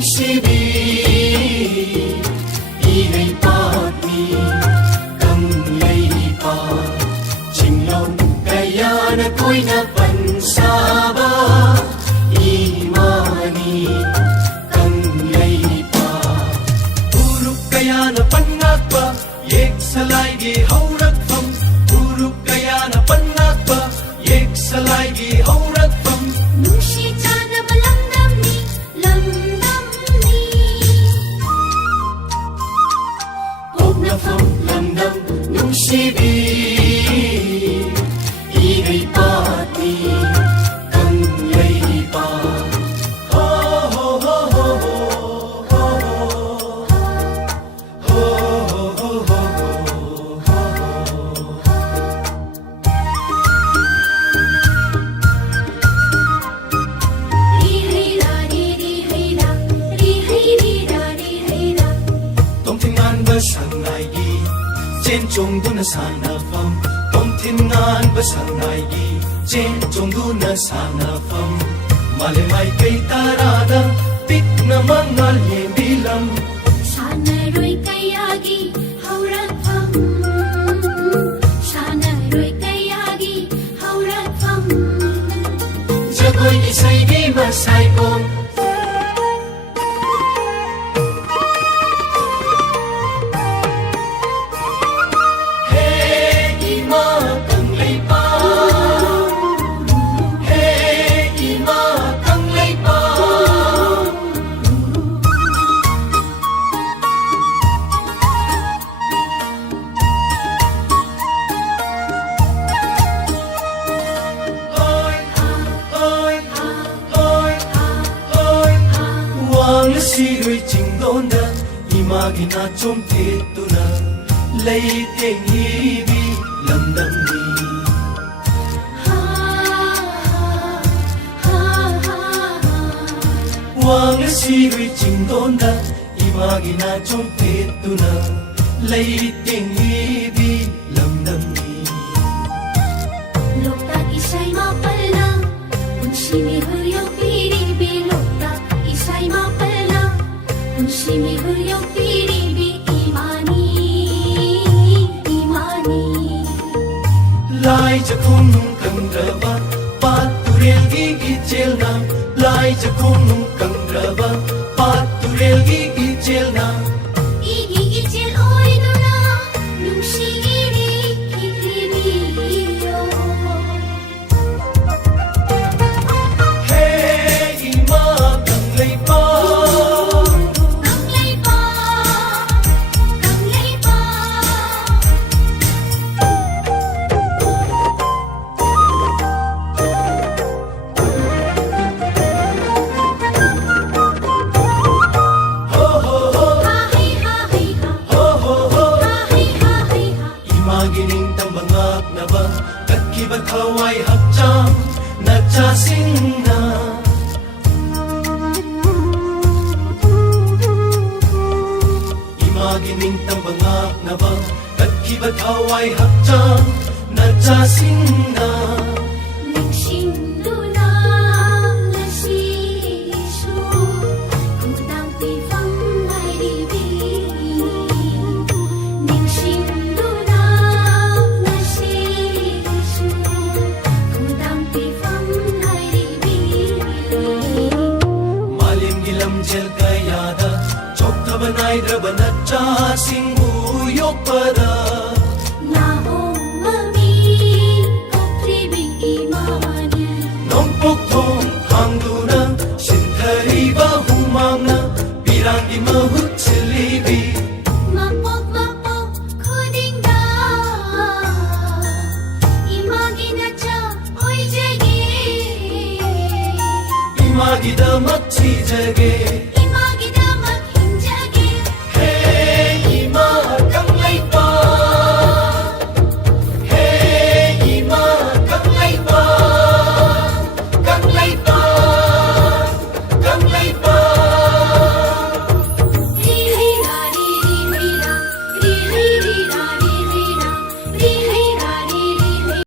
nungsibi iray patni kanglay pa Chinglong kaya na ko'y napansaba imani kanglay pa Uruk kaya na panakpa yek salay gi haurak pham Uruk kaya na panakpa yek salay gi haurak pham Nungsi chana balamdam ni lamdam ni Pogna pham lamdam nungsibi iray patni kanglay pa Ho ho ho ho ho ho ho ho ri ri ra ri ri ri ra ri ri ri ra ri ri ra Tom thiên an ba sang nai gi chen chong du na sa na pham Tom thiên an ba sang nai gi chen chong du na sa na pham Male mai kai tarada pik na mangal ye bilam sana roi kayagi haurak pham sana roi kayagi haurak pham Jagoy isay di masay kon Hey ima kanglay pa Hey ima kanglay pa Oi oi oi oi Wang na siroy chingdon da imagi na chomtit na lay ting hibi lamdam ni ha ha ha Wang na siroy chingdon da imagi na chomtit na lay ting hibi lamdam ni Loktak isay mapal na kung sinihuyong piribi Loktak isay mapal na kung sinihuyong piribi Imani, imani Lai cha khung nung kang draba paturel gi gichel na Lai cha khung nung kang draba paturel gi gichel na Igigitsil oy nuna nung sigiri kitribiyo Hey ima kanglay pa Kanglay pa, kanglay pa Ho ho ho Hahay, hahay, ha ho ho ho Hahay, hahay, ha Imagining tambangak na ba Kat kibat haway hakjam na chasing na Imagining tambangak na ba Kat kibat haway hakjam na chasing na Ningxingdu na nasisu Kudang pifang ay ribing Ningxingdu na nasisu Kudang pifang ay ribing Malim gilam jel kayada Chok tabanay drabanat chasing uyok pada Nahong mami kotribing imani Nompok thong hangduna Sinthari ba humang na Birangi mahut silibi Mapok mapok kuding da Imagi na cha oy jegi Imagi da machi jage